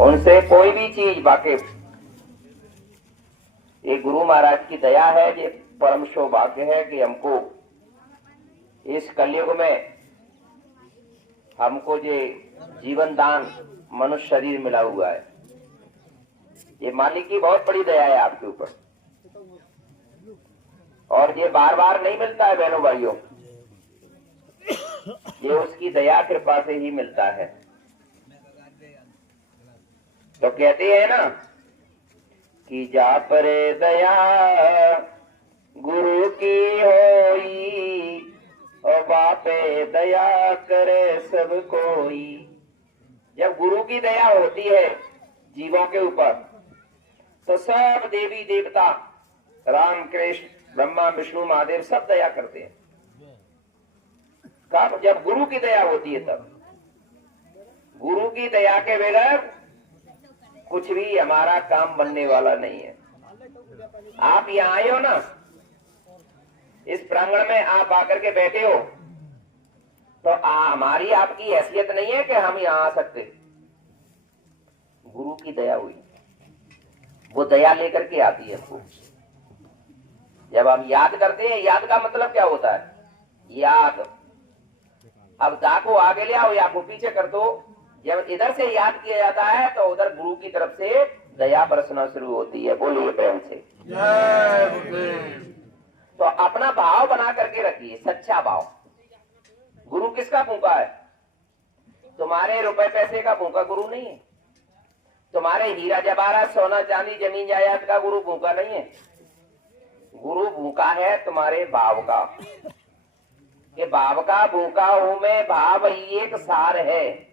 उनसे कोई भी चीज वाकिफ। ये गुरु महाराज की दया है, ये परम सौभाग्य है कि हमको इस कलयुग में हमको ये जीवन दान मनुष्य शरीर मिला हुआ है। ये मालिक की बहुत बड़ी दया है आपके ऊपर, और ये बार बार नहीं मिलता है बहनों भाइयों, ये उसकी दया कृपा से ही मिलता है। तो कहते हैं ना कि जा पर दया गुरु की होई, और बापे दया करे सब कोई। जब गुरु की दया होती है जीवों के ऊपर तो सब देवी देवता, राम कृष्ण ब्रह्मा विष्णु महादेव सब दया करते हैं। कब? जब गुरु की दया होती है तब। गुरु की दया के बगैर कुछ भी हमारा काम बनने वाला नहीं है। आप यहाँ आए हो ना, इस प्रांगण में आप आकर के बैठे हो, तो हमारी आपकी हैसियत नहीं है कि हम यहाँ आ सकते। गुरु की दया हुई, वो दया लेकर के आती है हमको। जब हम याद करते हैं, याद का मतलब क्या होता है? याद। अब दा को आगे ले आओ, या को पीछे कर दो। जब इधर से याद किया जाता है तो उधर गुरु की तरफ से दया बरसना शुरू होती है। बोलिए प्रेम से। तो अपना भाव बना करके रखिए, सच्चा भाव। गुरु किसका भूखा है? तुम्हारे रुपए पैसे का भूखा गुरु नहीं है। तुम्हारे हीरा जवाहरात सोना चांदी जमीन जायदाद का गुरु भूखा नहीं है। गुरु भूखा है तुम्हारे भाव का, कि भाव का भूखा हूं मैं, भाव ही एक सार है।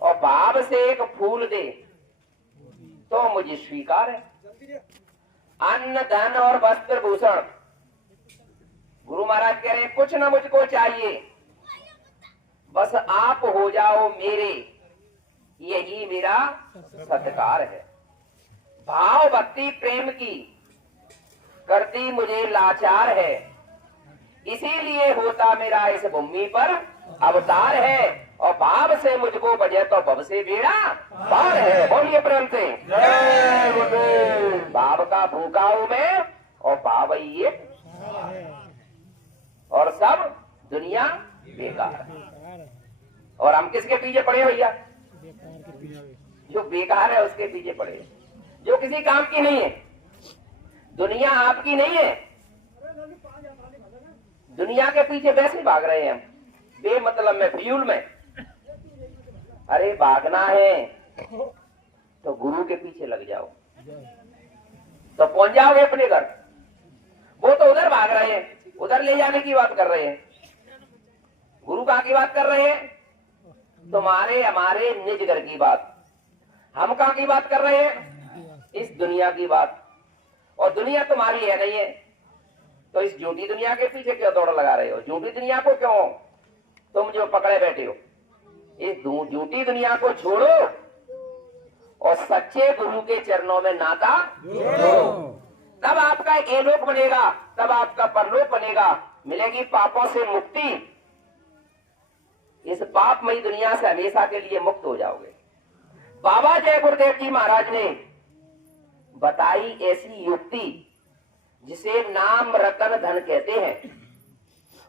और भाव से एक फूल दे तो मुझे स्वीकार है। अन्न धन और वस्त्र भूषण, गुरु महाराज कह रहे हैं कुछ ना मुझको चाहिए, बस आप हो जाओ मेरे, यही मेरा सत्कार है। भाव भक्ति प्रेम की करती मुझे लाचार है, इसीलिए होता मेरा इस भूमि पर अवतार है। और भाव से मुझको बजे तो भव से बेड़ा पार है। बोलिए प्रेम से। भाव का भूखा हूं मैं, और भाव ही एक, और सब दुनिया बेकार। और हम किसके पीछे पड़े भैया? जो बेकार है उसके पीछे पड़े, जो किसी काम की नहीं है। दुनिया आपकी नहीं है, दुनिया के पीछे वैसे भाग रहे हैं हम, बेमतलब में, फ्यूल में। अरे भागना है तो गुरु के पीछे लग जाओ, तो पहुंच जाओगे अपने घर। वो तो उधर भाग रहे हैं, उधर ले जाने की बात कर रहे हैं। गुरु कहाँ की बात कर रहे हैं? तुम्हारे हमारे निज घर की बात। हम कहाँ की बात कर रहे हैं? इस दुनिया की बात। और दुनिया तुम्हारी है नहीं है, तो इस झूठी दुनिया के पीछे क्यों दौड़ लगा रहे हो? झूठी दुनिया को क्यों तुम जो पकड़े बैठे हो? इस झूठी दुनिया को छोड़ो और सच्चे गुरु के चरणों में नाता जोड़ो। तब आपका एलोक बनेगा, तब आपका परलोक बनेगा, मिलेगी पापों से मुक्ति। इस पापमयी दुनिया से हमेशा के लिए मुक्त हो जाओगे। बाबा जय गुरुदेव जी महाराज ने बताई ऐसी युक्ति जिसे नाम रतन धन कहते हैं।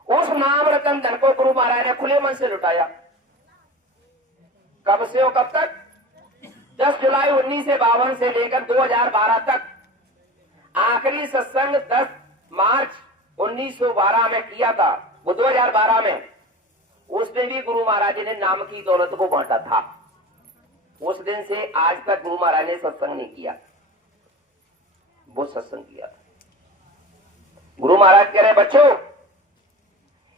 उस नाम रतन धन को गुरु महाराज ने खुले मन से लुटाया। कब से और कब तक? 10 जुलाई 1952 से लेकर 2012 तक। आखिरी सत्संग 10 मार्च 1912 में किया था, वो 2012 में। उसमें भी गुरु महाराज ने नाम की दौलत को बांटा था। उस दिन से आज तक गुरु महाराज ने सत्संग नहीं किया, वो सत्संग किया था। गुरु महाराज कह रहे बच्चों,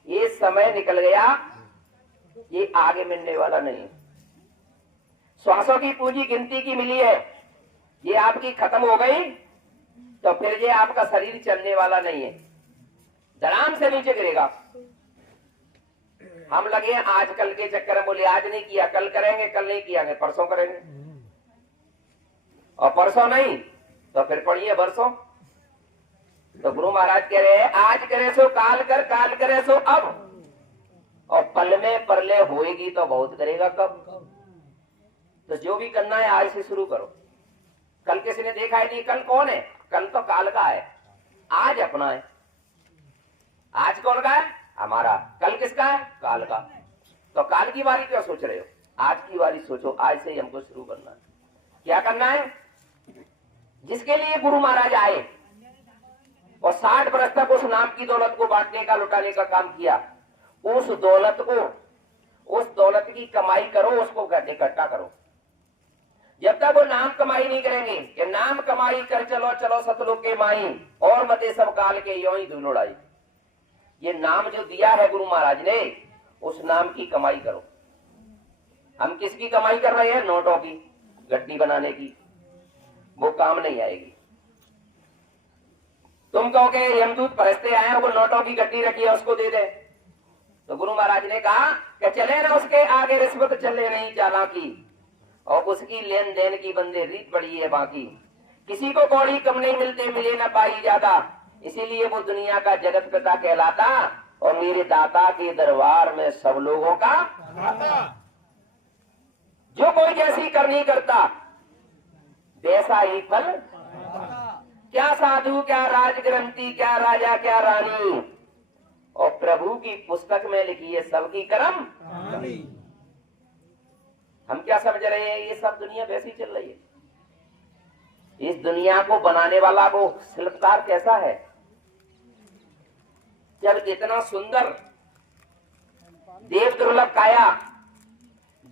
ये समय निकल गया, ये आगे मिलने वाला नहीं। श्वासों की पूंजी गिनती की मिली है, ये आपकी खत्म हो गई तो फिर ये आपका शरीर चलने वाला नहीं है, धड़ाम से नीचे गिरेगा। हम लगे आजकल के चक्कर में, बोले आज नहीं किया कल करेंगे, कल नहीं किया परसों करेंगे, और परसों नहीं तो फिर पढ़िए बरसों। तो गुरु महाराज कह रहे हैं आज करे सो काल कर, काल करे सो अब, और पल में परले होएगी तो बहुत करेगा कब। तो जो भी करना है आज से शुरू करो। कल किसी ने देखा ही नहीं, कल कौन है? कल तो काल का है, आज अपना है। आज कौन का है? हमारा। कल किसका है? काल का। तो काल की बारी क्यों सोच रहे हो? आज की बारी सोचो, आज से ही हमको शुरू करना है। क्या करना है? जिसके लिए गुरु महाराज आए और 60 वर्ष तक उस नाम की दौलत को बांटने का, लुटाने का काम किया, उस दौलत की कमाई करो, उसको इकट्ठा करो। जब तक वो नाम कमाई नहीं करेंगे कि नाम कमाई कर चलो चलो सतलोक के माई और मते सब काल के यों ही धूल उड़ाई। ये नाम जो दिया है गुरु महाराज ने, उस नाम की कमाई करो। हम किसकी कमाई कर रहे हैं? नोटों की, गड्डी बनाने की। वो काम नहीं आएगी। तुम कहोगे यमदूत फरिश्ते आए हैं, वो नोटों की गड्डी रखी है, उसको दे दे। तो गुरु महाराज ने कहा कि चले ना उसके आगे रिश्वत, चले नहीं चालाकी, और उसकी लेन देन की बंदे रीत बड़ी है बाकी। किसी को कौड़ी कम नहीं मिलते, मिले ना पाई ज्यादा, इसीलिए वो दुनिया का जगत पिता कहलाता, और मेरे दाता के दरबार में सब लोगों का जो कोई जैसी करनी करता, वैसा ही फल। क्या साधु, क्या राजग्रंथी, क्या राजा, क्या रानी, और प्रभु की पुस्तक में लिखी है सबकी कर्म। हम क्या समझ रहे हैं? ये सब दुनिया वैसी चल रही है। इस दुनिया को बनाने वाला वो शिल्पकार कैसा है? जब इतना सुंदर देव दुर्लभ काया,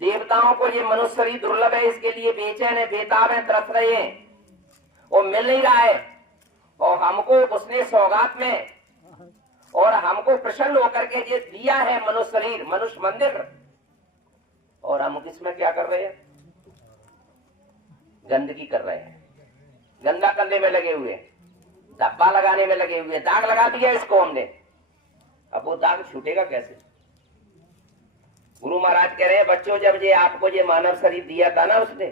देवताओं को ये मनुष्य शरीर दुर्लभ है, इसके लिए बेचैन है, बेताब है, तरस रहे हैं, वो मिल नहीं रहा है, और हमको उसने सौगात में और हमको प्रसन्न होकर के ये दिया है मनुष्य शरीर, मनुष्य मंदिर, और हम किसमें क्या कर रहे हैं? गंदगी कर रहे हैं, गंदा करने में लगे हुए, धब्बा लगाने में लगे हुए, दाग लगा दिया इसको हमने। अब वो दाग छूटेगा कैसे? गुरु महाराज कह रहे हैं बच्चों, जब ये आपको ये मानव शरीर दिया था ना उसने,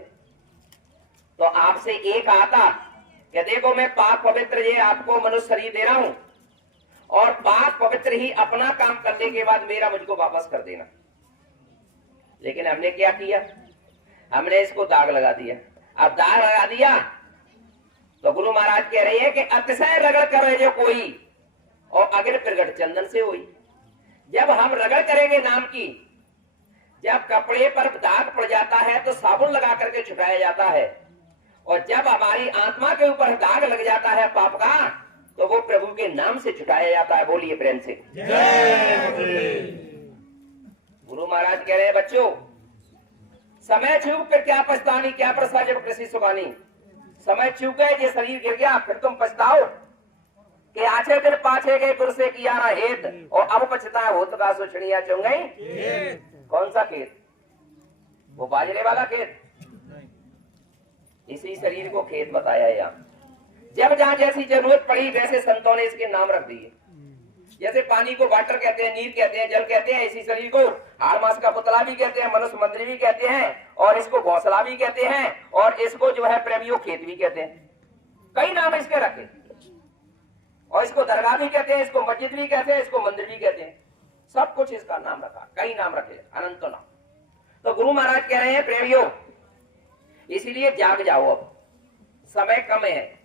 तो आपसे एक आता कि देखो मैं पाक पवित्र ये आपको मनुष्य शरीर दे रहा हूं, और पाक पवित्र ही अपना काम करने के बाद मेरा मुझको वापस कर देना। लेकिन हमने क्या किया? हमने इसको दाग लगा दिया। अब दाग लगा दिया तो गुरु महाराज कह रहे हैं कि अतिशय रगड़ कर रहे जो कोई, और अगर प्रगट चंदन से हुई। जब हम रगड़ करेंगे नाम की, जब कपड़े पर दाग पड़ जाता है तो साबुन लगा करके छुटाया जाता है, और जब हमारी आत्मा के ऊपर दाग लग जाता है पाप का, तो वो प्रभु के नाम से छुटाया जाता है। बोलिए प्रेम से। गुरु महाराज कह रहे हैं बच्चों, समय चूक कर क्या पछतानी, क्या प्रसाद जब कृषि सुबानी। समय चूक गए, ये शरीर गिर गया, फिर तुम पछताओ कि आछे दिन पाछे गए फिर से किया ना हेत, और अब पछताए होत का सुछड़िया चुन गई। कौन सा खेत? वो बाजरे वाला खेत? इसी शरीर को खेत बताया है यहाँ। जब जहां जैसी जरूरत पड़ी वैसे संतों ने इसके नाम रख दिए। जैसे पानी को वाटर कहते हैं, नीर कहते हैं, जल कहते हैं, इसी शरीर को हाड़ मास का पुतला भी कहते हैं, मनुष्य मंदिर भी कहते हैं, और इसको घोंसला भी कहते हैं, और इसको जो है प्रेमियों खेत भी कहते हैं। कई नाम इसके रखे, और इसको दरगाह भी कहते हैं, इसको मस्जिद भी कहते हैं, इसको मंदिर भी कहते हैं। सब कुछ इसका नाम रखा, कई नाम रखे, अनंत नाम। तो गुरु महाराज कह रहे हैं प्रेमियों, इसीलिए जाग जाओ, अब समय कम है।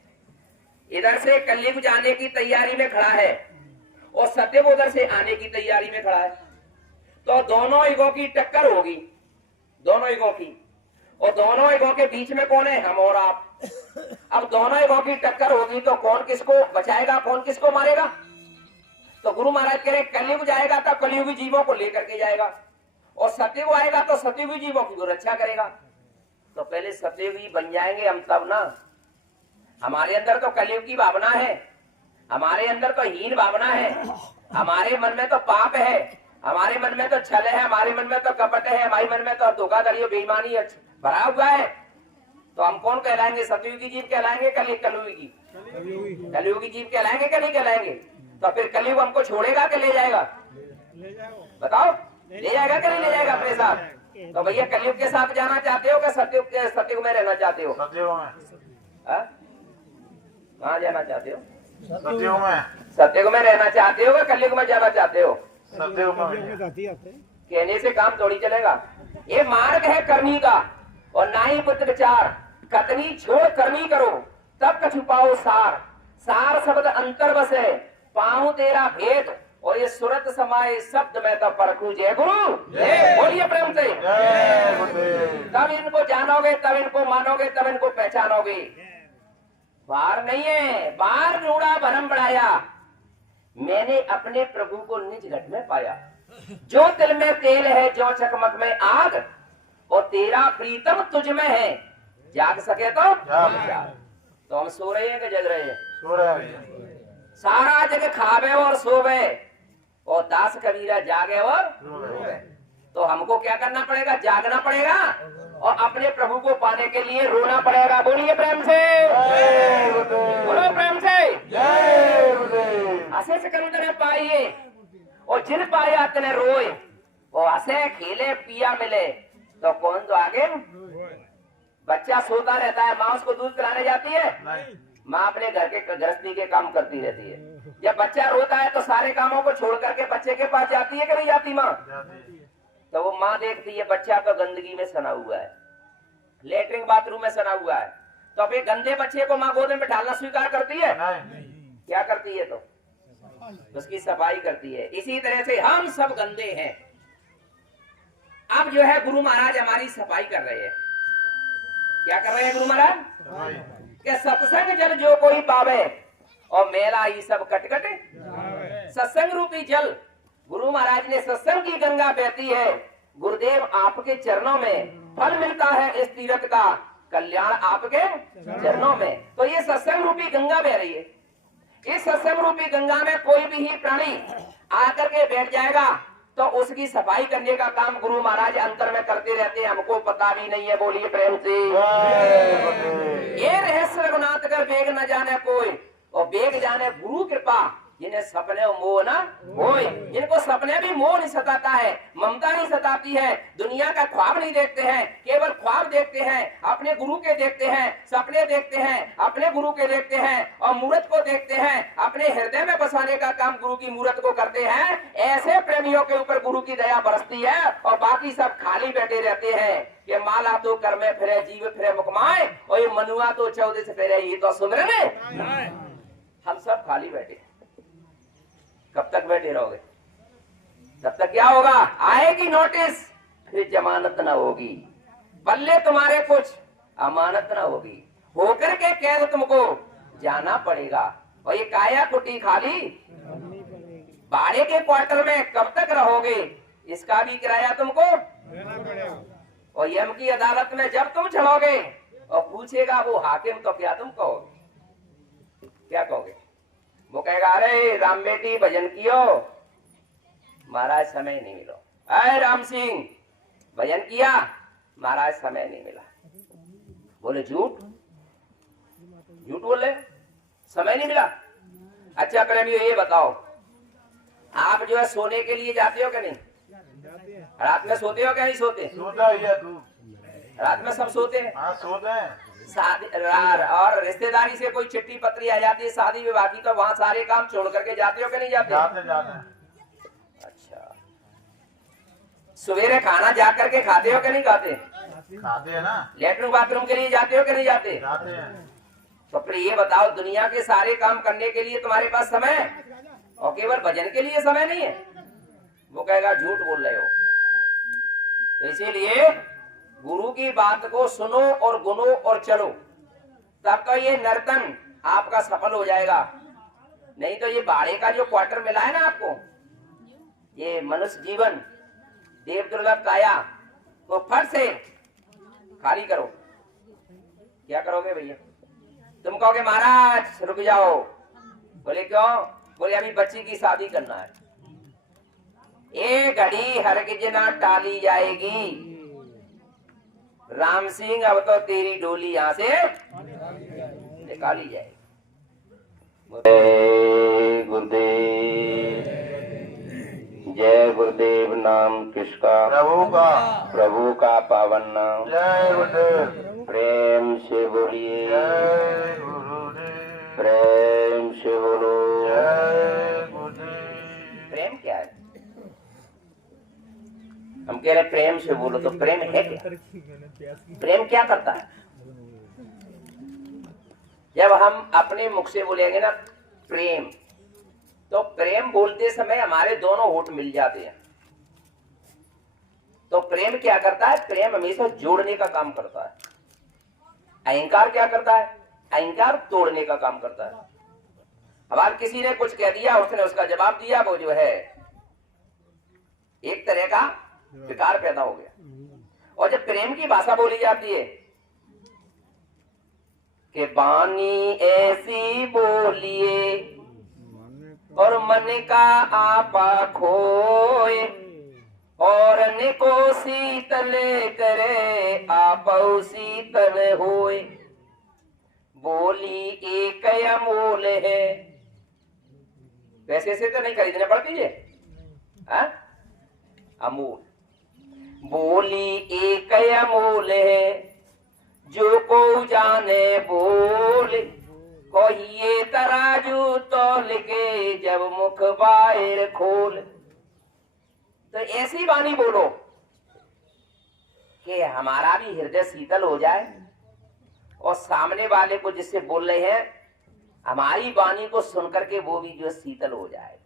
इधर से कलयुग जाने की तैयारी में खड़ा है, और सत्य उधर से आने की तैयारी में खड़ा है। तो दोनों युगों की टक्कर होगी, दोनों युगों की, और दोनों युगों के बीच में कौन है? हम और आप। अब दोनों युगों की टक्कर होगी तो कौन किसको बचाएगा, कौन किसको मारेगा? तो गुरु महाराज कह रहे कलयुग जाएगा तो कलयुगी जीवों को लेकर के जाएगा, और सतयुग आएगा तो सतयुगी जीवों की रक्षा करेगा। तो पहले सतयुगी बन जाएंगे हम तब ना। हमारे अंदर तो कलयुग की भावना है, हमारे अंदर तो हीन भावना है, हमारे मन में तो पाप है, हमारे मन में तो छल है, हमारे मन में तो कपट है, हमारे मन में तो धोखाधड़ी बेईमानी भरा हुआ है। तो हम कौन कहलाएंगे? सतयुगी जीव कहलाएंगे, कलयुगी जीव कहलाएंगे क्या नहीं कहलाएंगे? तो फिर कलयुग हमको छोड़ेगा कि ले जाएगा? बताओ, ले जाएगा कि नहीं ले जाएगा अपने साथ? तो भैया कलयुग के साथ जाना चाहते हो कि सतयुग में रहना चाहते हो? कहाँ जाना चाहते हो? सतयुग में। सतयुग में रहना चाहते हो कि कलयुग में जाना चाहते हो? सतयुग में। कहने से काम थोड़ी चलेगा। ये मार्ग है करनी का, और ना ही बुद्ध विचार, कतनी छोड़ करनी करो, तब कछु पाओ सार। सार शब्द अंतर बसे, पाऊं तेरा भेद, और ये सुरत समाये शब्द में तो परखू। जय गुरु, बोलिए प्रेम से। तब इनको जानोगे, तब इनको मानोगे, तब इनको पहचानोगे। बार नहीं है, बार ढूंढा भरम बढ़ाया, मैंने अपने प्रभु को निज घट में पाया। जो तिल में तेल है, जो चकमक में आग, और तेरा प्रीतम तुझ में है, जाग सके तो जाग। तो हम सो रहे हैं कि जग रहे हैं? सो रहे हैं। सारा जग खावे और सोवे, और दास कबीरा जागे और रोवे। तो हमको क्या करना पड़ेगा? जागना पड़ेगा, और अपने प्रभु को पाने के लिए रोना पड़ेगा। बोलिए प्रेम से, बोलो प्रेम से। हसे सिकंदर पाइए, और जिन पाया तने रोए, और हसे खेले पिया मिले, तो कौन तो आगे? बच्चा सोता रहता है, माँ उसको दूध पिलाने जाती है? माँ अपने घर के गृहस्थी के काम करती रहती है। जब बच्चा रोता है तो सारे कामों को छोड़ करके बच्चे के पास जाती है कि नहीं जाती माँ? तो वो माँ देखती है बच्चा तो गंदगी में सना हुआ है, लेटरिन बाथरूम में सना हुआ है, तो अब ये गंदे बच्चे को माँ गोद में बिठाना स्वीकार करती है? क्या करती है? तो उसकी सफाई करती है। इसी तरह से हम सब गंदे हैं। अब जो है गुरु महाराज हमारी सफाई कर रहे हैं। क्या कर रहे हैं गुरु महाराज? कि सत्संग जल जो कोई पावे, और मेला ही सब कटकट सत्संग रूपी जल। गुरु महाराज ने सत्संग की गंगा बहती है, गुरुदेव आपके चरणों में फल मिलता है इस तीर्थ का, कल्याण आपके चरणों में। तो ये सत्संग रूपी गंगा बह रही है। इस सत्संग रूपी गंगा में कोई भी ही प्राणी आकर के बैठ जाएगा तो उसकी सफाई करने का काम गुरु महाराज अंतर में करते रहते हैं, हमको पता भी नहीं है। बोलिए प्रेम से। ये रहस्य रघुनाथ कर बेग न जाने कोई, और बेग जाने गुरु कृपा, जिन्हें सपने मोह न होए। जिनको सपने भी मोह नहीं सताता है, ममता नहीं सताती है, दुनिया का ख्वाब नहीं देखते हैं, केवल ख्वाब देखते हैं, अपने गुरु के देखते हैं, सपने देखते हैं, अपने गुरु के देखते हैं, और मूर्त को देखते हैं, अपने हृदय में बसाने का काम गुरु की मूर्त को करते हैं। ऐसे प्रेमियों के ऊपर गुरु की दया बरसती है, और बाकी सब खाली बैठे रहते हैं कि माला तो कर में फिरे, जीव फिरे मुकमाए, और ये मनुआ तो 14 से फिरे, ये तो सुधरे। हम सब खाली बैठे। कब तक बैठे रहोगे? तब तक क्या होगा? आएगी नोटिस, फिर जमानत ना होगी, बल्ले तुम्हारे कुछ अमानत ना होगी, होकर के कैद तुमको जाना पड़ेगा। और ये काया कुटी खाली भाड़े के क्वार्टर में कब तक रहोगे? इसका भी किराया तुमको देना पड़ेगा। और यम की अदालत में जब तुम चढ़ोगे और पूछेगा वो हाकिम, तो क्या तुम कहोगे? क्या कहोगे? वो कहेगा अरे राम बेटी भजन कियो, महाराज समय नहीं मिलो। अरे राम सिंह भजन किया, महाराज समय नहीं मिला। बोले झूठ, झूठ बोले, समय नहीं मिला। अच्छा प्रेमियों ये बताओ, आप जो है सोने के लिए जाते हो कि नहीं? रात में सोते हो क्या नहीं सोते? सोता ही है तू। रात में सब सोते हैं। हाँ सोते हैं। शादी और रिश्तेदारी से कोई चिट्ठी पत्री आ जाती है शादी विवाह की, तो वहाँ सारे काम छोड़ करके जाते हो कि नहीं जाते? जाते। अच्छा, सवेरे खाना जा करके खाते हो कि नहीं खाते? खाते हैं ना। लेटरिन बाथरूम के लिए जाते हो कि नहीं जाते? जाते हैं। तो फिर ये बताओ, दुनिया के सारे काम करने के लिए तुम्हारे पास समय है, और केवल भजन के लिए समय नहीं है? वो कहेगा झूठ बोल रहे हो। तो इसीलिए गुरु की बात को सुनो और गुनो और चलो, तब तो ये नर्तन आपका सफल हो जाएगा। नहीं तो ये भाड़े का जो क्वार्टर मिला है ना आपको, ये मनुष्य जीवन देव दुर्लभ काया, तो फट से खाली करो। क्या करोगे भैया? तुम कहोगे महाराज रुक जाओ। बोले क्यों? बोले अभी बच्ची की शादी करना है। एक घड़ी हरगिज ना टाली जाएगी। राम सिंह अब तो तेरी डोली यहाँ से निकाली जाएगी। जय गुरुदेव, जय गुरुदेव। नाम किसका? प्रभु का पावन नाम। जय गुरुदेव। प्रेम से बोलिए जय गुरुदेव। प्रेम से बोलो जय गुरुदेव। प्रेम क्या है? हम कह रहे प्रेम से बोलो, तो प्रेम है क्या? प्रेम क्या करता है? जब हम अपने मुख से बोलेंगे ना प्रेम, तो प्रेम बोलते समय हमारे दोनों होठ मिल जाते हैं। तो प्रेम क्या करता है? प्रेम हमेशा जोड़ने का काम करता है। अहंकार क्या करता है? अहंकार तोड़ने का काम करता है। अब आज किसी ने कुछ कह दिया, उसने उसका जवाब दिया, वो जो है एक तरह का विकार पैदा हो गया। और जब प्रेम की भाषा बोली जाती है कि बानी ऐसी बोलिए और मन का आपा खोए, और निको शीतल करे आप शीतल होए, बोली एक अमूल है। पैसे से तो नहीं खरीदने पड़ती है, अमूल। बोली एक अमूल है, जो को जाने बोल, कहिए तराजू तौल के जब मुख बाहर खोल। तो ऐसी वाणी बोलो कि हमारा भी हृदय शीतल हो जाए, और सामने वाले को जिससे बोल रहे हैं हमारी वाणी को सुनकर के वो भी जो शीतल हो जाए,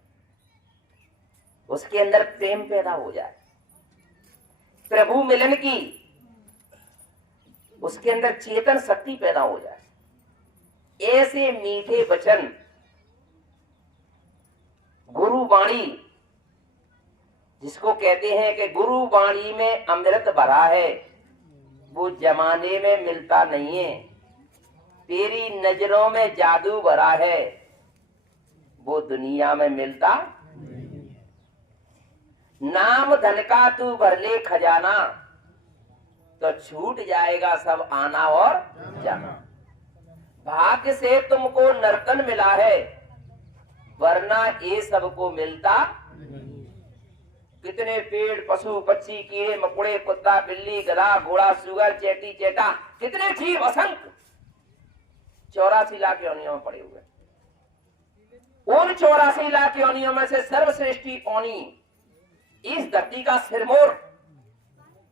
उसके अंदर प्रेम पैदा हो जाए, प्रभु मिलन की उसके अंदर चेतन शक्ति पैदा हो जाए। ऐसे मीठे वचन गुरु वाणी, जिसको कहते हैं कि गुरु वाणी में अमृत भरा है, वो जमाने में मिलता नहीं है। तेरी नजरों में जादू भरा है, वो दुनिया में मिलता। नाम धन का तू भर ले खजाना, तो छूट जाएगा सब आना और जाना। भाग्य से तुमको नर्तन मिला है, वरना ये सबको मिलता। कितने पेड़, पशु, पक्षी, कीड़े मकोड़े, कुत्ता, बिल्ली, गधा, घोड़ा, सुगर, चैटी, चेटा, कितने जीव असंख्य 84 लाख योनियों में पड़े हुए। उन 84 लाख योनियों में से सर्वश्रेष्ठी योनि इस धरती का सिरमौर,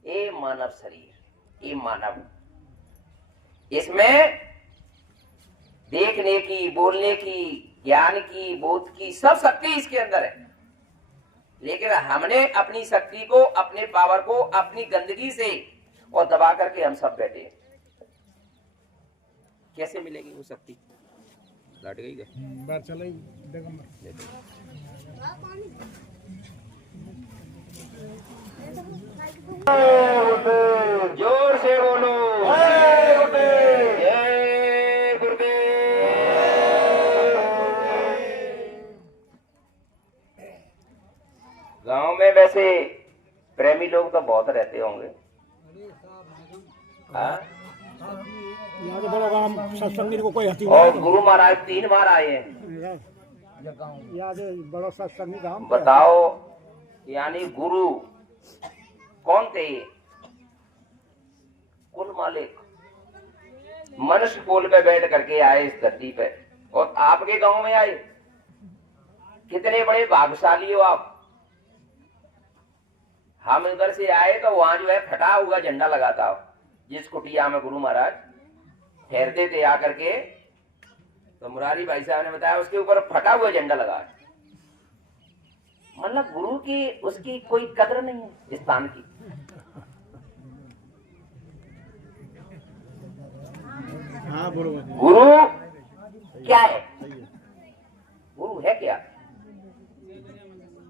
ये मानव शरीर, ये मानव। इसमें देखने की, बोलने की, ज्ञान की, बोध की सब शक्ति इसके अंदर है। लेकिन हमने अपनी शक्ति को, अपने पावर को अपनी गंदगी से और दबा करके हम सब बैठे। कैसे मिलेगी वो शक्ति? लौट गई बार चलाई जोर से बोलो जय गुरुदेव। गांव में वैसे प्रेमी लोग तो बहुत रहते होंगे। यहाँ तो बड़ा काम सत्संग को कोई हती। और गुरु महाराज 3 बार आए हैं। यहाँ बड़ा सत्संगी काम। बताओ, यानी गुरु कौन थे? कुल मालिक मनुष्य कोल पे बैठ करके आए इस धरती पे, और आपके गांव में आए। कितने बड़े भाग्यशाली हो आप। हम इधर से आए तो वहां जो है फटा हुआ झंडा लगा था। जिस कुटिया में गुरु महाराज ठहरते थे आकर के, तो मुरारी भाई साहब ने बताया उसके ऊपर फटा हुआ झंडा लगा है। मतलब गुरु की उसकी कोई कदर नहीं है स्थान की। हाँ, गुरु क्या है? गुरु है क्या?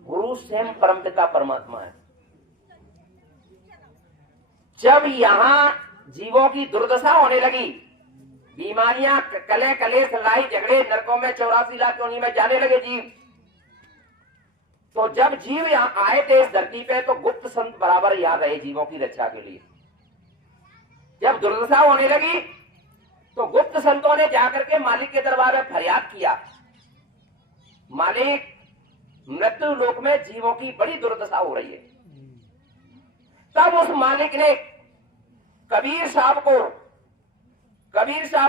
गुरु स्वयं परमपिता परमात्मा है। जब यहाँ जीवों की दुर्दशा होने लगी, बीमारियां, कले कलेश, लड़ाई झगड़े, नरकों में 84 लाख योनि में जाने लगे जीव, तो जब जीव यहाँ आए थे इस धरती पे, तो गुप्त संत बराबर यहाँ रहे जीवों की रक्षा के लिए। जब दुर्दशा होने लगी तो गुप्त संतों ने जाकर के मालिक के दरबार में फरियाद किया, मालिक मृत्यु लोक में जीवों की बड़ी दुर्दशा हो रही है। तब उस मालिक ने कबीर साहब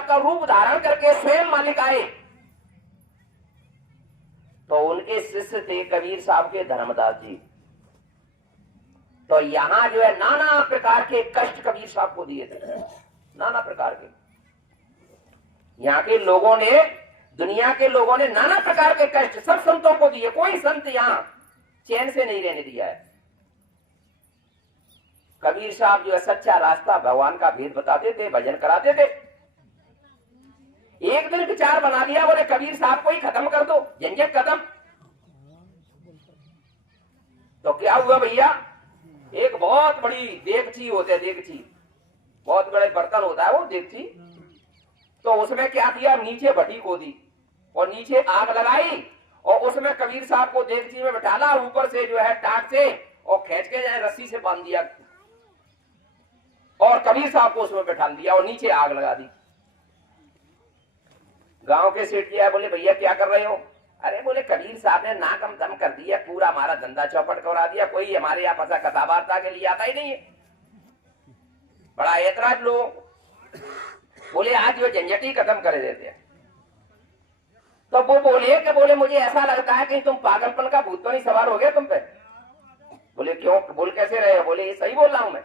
का रूप धारण करके स्वयं मालिक आए। तो उनके शिष्य थे कबीर साहब के धर्मदास जी। तो यहां जो है नाना प्रकार के कष्ट कबीर साहब को दिए थे, नाना प्रकार के। यहाँ के लोगों ने, दुनिया के लोगों ने नाना प्रकार के कष्ट सब संतों को दिए, कोई संत यहाँ चैन से नहीं रहने दिया है। कबीर साहब जो है सच्चा रास्ता, भगवान का भेद बताते थे, भजन कराते थे। एक दिन विचार बना लिया, बोले कबीर साहब को ही खत्म कर दो, झंझट खत्म। तो क्या हुआ भैया, एक बहुत बड़ी देगची होते, देगची बहुत बड़े बर्तन होता है वो देगची, तो उसमें क्या किया, नीचे भट्टी खोदी और नीचे आग लगाई और उसमें कबीर साहब को देगची में बैठाला, ऊपर से जो है टाट से और खींच के जाए रस्सी से बांध दिया और कबीर साहब को उसमें बैठा दिया और नीचे आग लगा दी। गांव के सेठ जी आए, बोले भैया क्या कर रहे हो? अरे बोले कबीर साहब ने नाकम दम कर दिया, पूरा हमारा धंधा चौपट करा दिया, कोई हमारे यहाँ फंसा कथा वार्ता के लिए आता ही नहीं है। बड़ा ऐतराज लोग, बोले आज जो झंझट ही खत्म कर देते हैं। तो वो बोले कि बोले मुझे ऐसा लगता है कि तुम पागलपन का भूत तो नहीं सवार हो गया तुम पे। बोले क्यों, बोल कैसे रहे हो? बोले ये सही बोल रहा हूं मैं।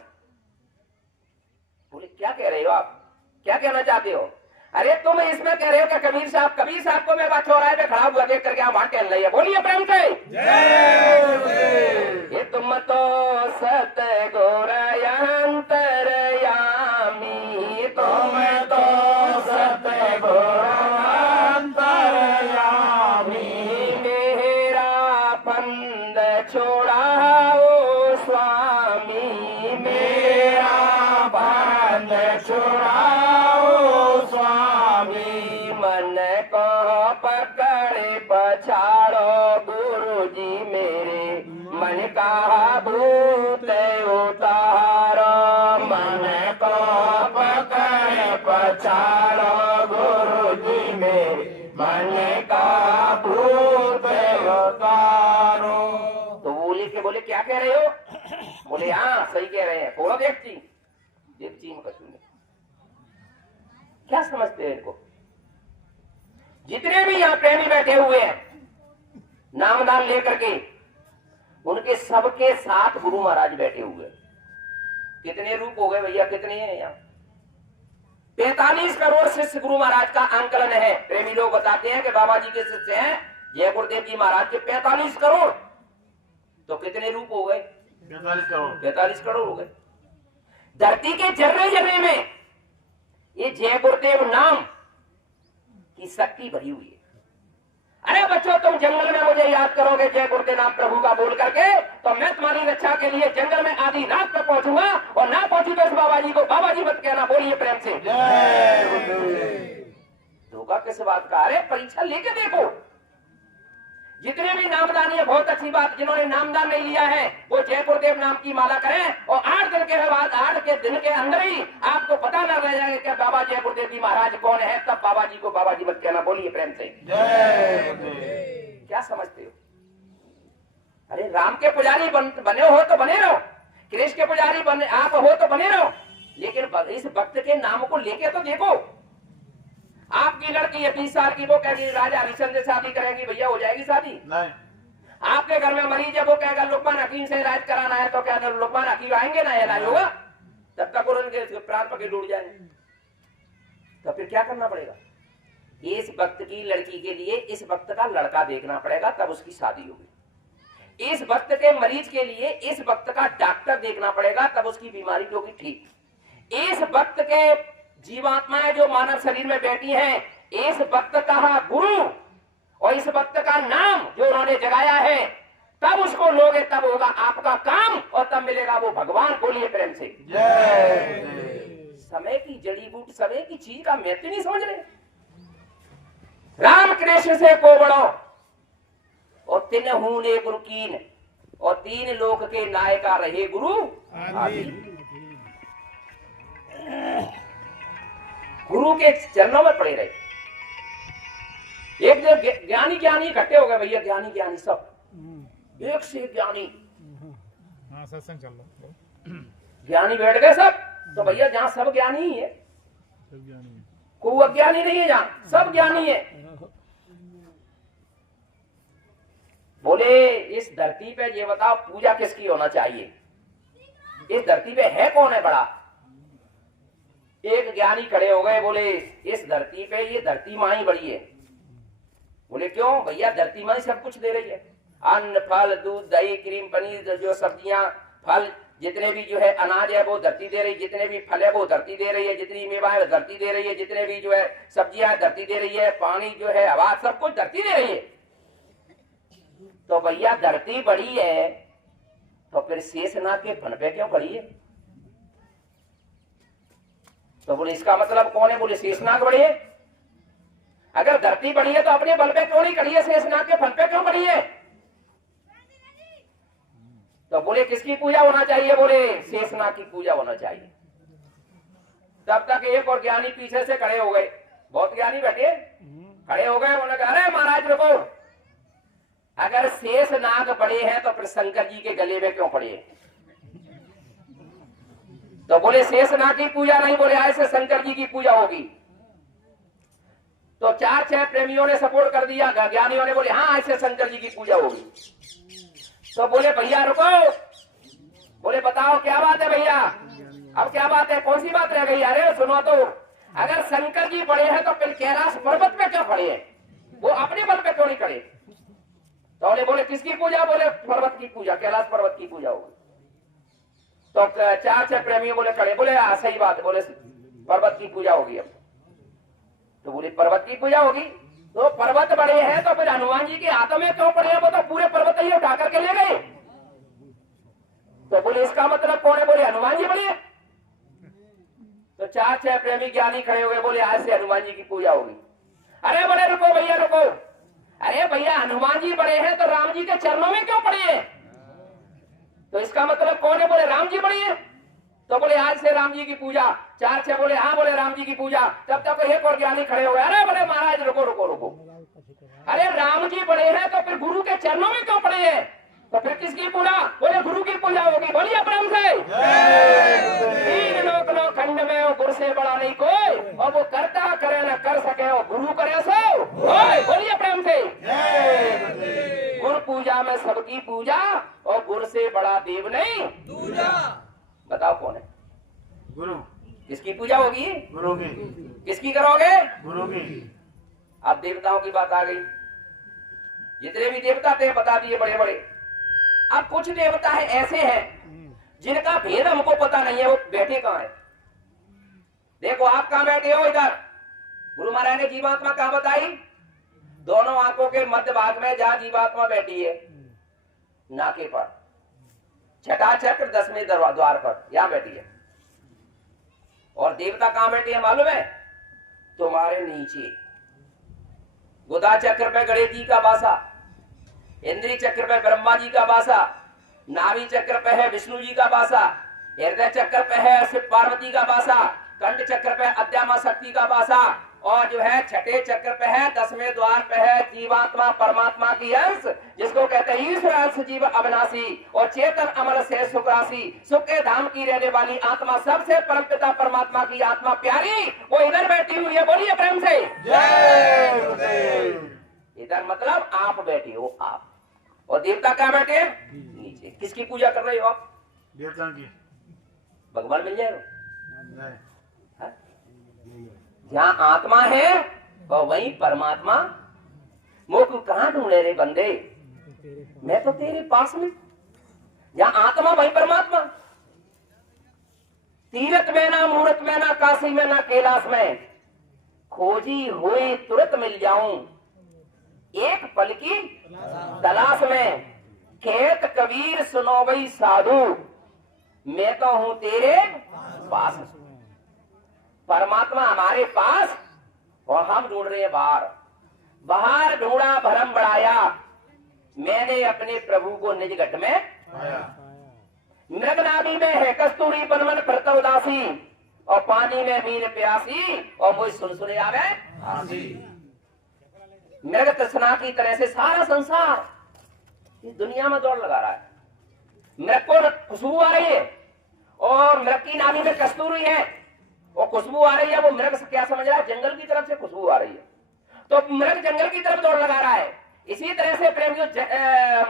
बोले क्या कह रहे हो आप, क्या कहना चाहते हो? अरे तुम इसमें कह रहे हो कि कबीर साहब को मैं बात चौराहे पे खड़ा हुआ देख करके वहां टहल रही है। बोलिए प्रेम से ये तुम तो सत गोरयांतरयामी, तुम तो सत गोरयांतरयामी, मेरा फंद छोड़ाओ स्वामी, मेरा फंद छोड़ाओ स्वामी, मन को पकड़े पछाड़ो गुरुजी मेरे, मन का भूत उतारो, मन को पकड़े पछाड़ो गुरुजी मेरे, मन का भूत उतारो। तो बोले के बोले क्या कह रहे हो? बोले हाँ सही कह रहे हैं। बोलो देखती में कछु नहीं, क्या समझते हैं इनको? जितने भी यहाँ प्रेमी बैठे हुए हैं नामदान लेकर के, उनके सबके साथ गुरु महाराज बैठे हुए। कितने रूप हो गए भैया, कितने हैं यहाँ? 45 करोड़ शिष्य गुरु महाराज का आंकलन है। प्रेमी लोग बताते हैं कि बाबा जी के शिष्य हैं जय गुरुदेव जी महाराज के 45 करोड़। तो कितने रूप हो गए? 45 करोड़ हो गए। धरती के जर्रे जर्रे में ये जय गुरुदेव नाम की शक्ति भरी हुई है। अरे बच्चों तुम जंगल में मुझे याद करोगे जय गुरुदेव नाम प्रभु का बोल करके, तो मैं तुम्हारी रक्षा के लिए जंगल में आदि रात तक पहुंचूंगा, और ना पहुंचू तो इस बाबा जी को बाबा जी मत कहना। बोलिए प्रेम से धोखा किस बात का? अरे परीक्षा लेके देखो। जितने भी नामदानी है, बहुत अच्छी बात, जिन्होंने नामदान नहीं लिया है वो जय गुरुदेव नाम की माला करें, और 8 दिन के बाद 8 के दिन के अंदर ही आपको पता न रह जाएगा कि बाबा जय गुरुदेव जी महाराज कौन है, तब बाबा जी को बाबा जी मत कहना। बोलिए प्रेम से क्या समझते हो? अरे राम के पुजारी बने हो तो बने रहो, कृष्ण के पुजारी बने आप हो तो बने रहो, लेकिन इस भक्त के नाम को लेके तो देखो। आपकी लड़की है 20 साल की, वो कहेगी राजा हरिश्चंद्र से शादी करेगी, भैया हो जाएगी शादी? नहीं। आपके घर में मरीज है, वो कहेगा लुकमान हकीम से इलाज कराना है, तो क्या लुकमान हकीम आएंगे ना, इलाज होगा? तब तक उनके प्राण पकड़ डूब जाएंगे। तो फिर क्या करना पड़ेगा? इस भक्त की लड़की के लिए इस भक्त का लड़का देखना पड़ेगा, तब उसकी शादी होगी। इस भक्त के मरीज के लिए इस भक्त का डॉक्टर देखना पड़ेगा, तब उसकी बीमारी होगी ठीक। इस भक्त के जीवात्माएं जो मानव शरीर में बैठी हैं, इस भक्त का गुरु और इस भक्त का नाम जो उन्होंने जगाया है, तब उसको लोगे, तब होगा आपका काम और तब मिलेगा वो भगवान। बोलिए प्रेम से समय की जड़ी बूटी, समय की चीज का महत्व नहीं समझ रहे। राम कृष्ण से को बड़ो और तीन हूने गुरु कीन, और 3 लोक के नायका रहे गुरु आदि। गुरु के चरणों में पड़े रहे। एक जो ज्ञानी ज्ञानी इकट्ठे हो गए भैया, ज्ञानी ज्ञानी सब एक से ज्ञानी, सत्संग चल रहा, ज्ञानी बैठ गए सब। तो भैया जहाँ सब ज्ञानी ही है, कोई अज्ञानी नहीं है, जहाँ सब ज्ञानी है। बोले इस धरती पे ये बताओ पूजा किसकी होना चाहिए? इस धरती पे है कौन है बड़ा? एक ज्ञानी खड़े हो गए, बोले इस धरती पे ये धरती माँ ही बड़ी है। बोले क्यों? भैया धरती माँ ही सब कुछ दे रही है, अन्न फल दूध दही क्रीम पनीर, जो सब्जियां फल जितने भी जो है अनाज है वो धरती दे रही है, जितने भी फल है वो धरती दे रही है, जितनी मेवा है धरती दे रही है, जितने भी जो है सब्जियां धरती दे रही है, पानी जो है हवा सब कुछ धरती दे रही है। तो भैया धरती बड़ी है तो फिर शेषनाग के फन पे क्यों खड़ी है? तो बोले इसका मतलब कौन है? बोले शेषनाग बड़ी है। अगर धरती बड़ी है तो अपने बल पे क्यों नहीं खड़ी है? शेषनाग के फन पे क्यों खड़ी है? तो बोले किसकी पूजा होना चाहिए? बोले शेषनाग की पूजा होना चाहिए। तब तक एक और ज्ञानी पीछे से खड़े हो गए, बहुत ज्ञानी बैठे खड़े हो गए। उन्होंने कहा अरे महाराज रुको, अगर शेषनाग बड़े हैं तो फिर शंकर जी के गले में क्यों पड़े? तो बोले शेषनाग की पूजा नहीं, बोले ऐसे शंकर जी की पूजा होगी। तो 4-6 प्रेमियों ने सपोर्ट कर दिया, ज्ञानियों ने बोले हाँ ऐसे शंकर जी की पूजा होगी। तो बोले भैया रुको, बोले बताओ क्या बात है भैया, अब क्या बात है, कौन सी बात रह गई? अरे सुनो तो, अगर शंकर जी बड़े हैं तो फिर कैलाश पर्वत पे क्यों खड़े हैं? वो अपने बल पे क्यों नहीं खड़े? तो बोले किसकी पूजा? बोले पर्वत की पूजा, कैलाश पर्वत की पूजा होगी। तो 4-6 प्रेमी बोले खड़े, बोले सही बात है, बोले पर्वत की पूजा होगी। अब तो बोले पर्वत की पूजा होगी तो पर्वत बड़े हैं तो फिर हनुमान जी के हाथों में क्यों पड़े हैं? वो तो पूरे पर्वत ही उठा करके ले गए। तो बोले इसका मतलब कौन है? बोले हनुमान जी बड़े हैं। तो 4-6 प्रेमी ज्ञानी खड़े हो गए, बोले आज से हनुमान जी की पूजा होगी। अरे बोले रुको भैया रुको, अरे भैया हनुमान जी बड़े हैं तो राम जी के चरणों में क्यों पड़े हैं? तो इसका मतलब कौन है? बोले राम जी बड़े हैं। तो बोले आज से राम जी की पूजा। 4-6 बोले हाँ, बोले राम जी की पूजा। तब तक एक और ज्ञानी खड़े हो गए, अरे बोले महाराज रुको रुको रुको, अरे राम जी बड़े हैं तो फिर गुरु के चरणों में क्यों पड़े हैं? तो फिर किसकी पूजा? बोले गुरु की पूजा होगी। बोलिए प्रेम से, तीन लोक लो खंड में हो, गुरु से बड़ा नहीं कोई, और वो करता करे न कर सके हो, गुरु करे सो बोलिए प्रेम से। गुरु पूजा में सबकी पूजा, और गुरु से बड़ा देव नहीं दूजा। बताओ कौन है? गुरु। किसकी पूजा होगी? गुरु की। किसकी करोगे? गुरु की। अब देवताओं की बात आ गई, जितने भी देवता थे बता दिए बड़े बड़े। अब कुछ देवता है ऐसे हैं जिनका भेद हमको पता नहीं है, वो बैठे कहाँ है? देखो आप कहाँ बैठे हो? इधर गुरु महाराज ने जीवात्मा कहाँ बताई? दोनों आंखों के मध्य भाग में जहाँ जीवात्मा बैठी है, नाके पर, छठा चक्र 10वें द्वार पर, यहां बैठी है। और देवता कहां बैठी है मालूम है? तुम्हारे नीचे गुदा चक्र पे गणेश जी का वासा, इंद्री चक्र पे ब्रह्मा जी का वासा, नाभि चक्र पे है विष्णु जी का वासा, हृदय चक्र पे है शिव पार्वती का वासा, कंठ चक्र पे अद्यामा शक्ति का वासा, और जो है छठे चक्र पे है 10वें द्वार पे है जीवात्मा परमात्मा की अंश, जिसको कहते हैं ईश्वर अंश जीव अविनाशी, और चेतन अमर से सुख राशि, सुख के धाम की रहने वाली आत्मा, सबसे परम पिता परमात्मा की आत्मा प्यारी, वो इधर बैठी हुई है। बोलिए प्रेम से जय गुरुदेव। इधर मतलब आप बैठे हो आप, और देवता क्या बैठे हैं? नीचे। किसकी पूजा कर रहे हो आप? देवता की। भगवान मिल जाएगा। नहीं। जहाँ आत्मा है और वहीं परमात्मा। मुख कहाँ ढूंढे रे बंदे? मैं तो तेरे पास में। जहाँ आत्मा वहीं परमात्मा। तीरथ में ना, मूरत में ना, काशी में ना, कैलाश में, खोजी हुई तुरंत मिल जाऊं, एक पल की तलाश में। खेत कबीर सुनो गई साधु, मैं तो हूं तेरे पास। परमात्मा हमारे पास और हम ढूंढ रहे हैं बाहर। बाहर ढूंढा भरम बढ़ाया, मैंने अपने प्रभु को निज घट में आया। मृग नाभि में है कस्तूरी बनवन भरत उदासी, और पानी में मीन प्यासी, और मुझ सुन आवे आसी। मृग तृष्णा की तरह से सारा संसार इस दुनिया में दौड़ लगा रहा है। मृग को खुशबू आ रही है, और मृग की नाभि में कस्तूरी है, और खुशबू आ रही है। वो मृग क्या समझ रहा है? जंगल की तरफ से खुशबू आ रही है, तो मृग जंगल की तरफ दौड़ लगा रहा है। इसी तरह से प्रेमियों,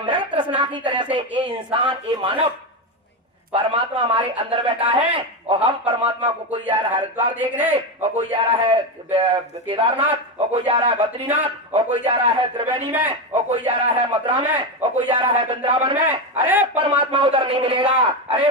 मृग तृष्णा की तरह से ये इंसान, ये मानव परमात्मा हमारे अंदर बैठा है और हम परमात्मा को, कोई जा रहा है हरिद्वार देखने और कोई जा रहा है केदारनाथ और कोई जा रहा है बद्रीनाथ और कोई जा रहा है त्रिवेणी में और कोई जा रहा है मथुरा में और कोई जा रहा है वृंदावन में। अरे परमात्मा उधर नहीं मिलेगा। अरे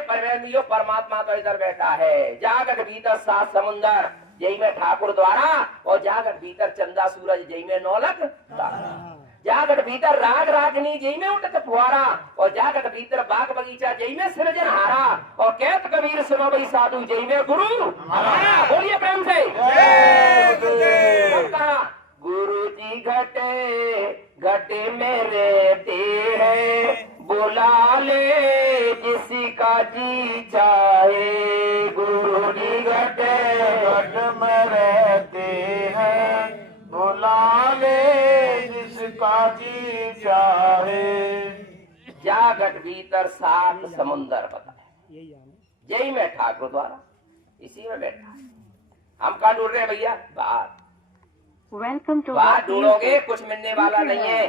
परमात्मा तो इधर बैठा है। जागत भीतर सात समुंदर जई में ठाकुर द्वारा और जागत भीतर चंदा सूरज जई में नौलख तारा। जागत भीतर राग रागनी जई में उठत फुहारा और जागत भीतर बाग बगीचा जई में सृजन हारा और कहत कबीर सुनो भाई साधु जई में गुरु हमारा। बोलिए प्रेम से कहा गुरु जी घटे घटे में रहते हैं, बुला ले जिसका जी चाहे। गुरु जी घटे घट में रहते हैं, बुला ले जिसका जी चाहे। जागत भीतर सात समुंदर बताए यही आम जय में ठाकुर द्वारा इसी में बैठा है। हम कहाँ ढूंढ रहे हैं भैया? बात Welcome to बात Bhakti ढूंढोगे कुछ मिलने वाला नहीं है।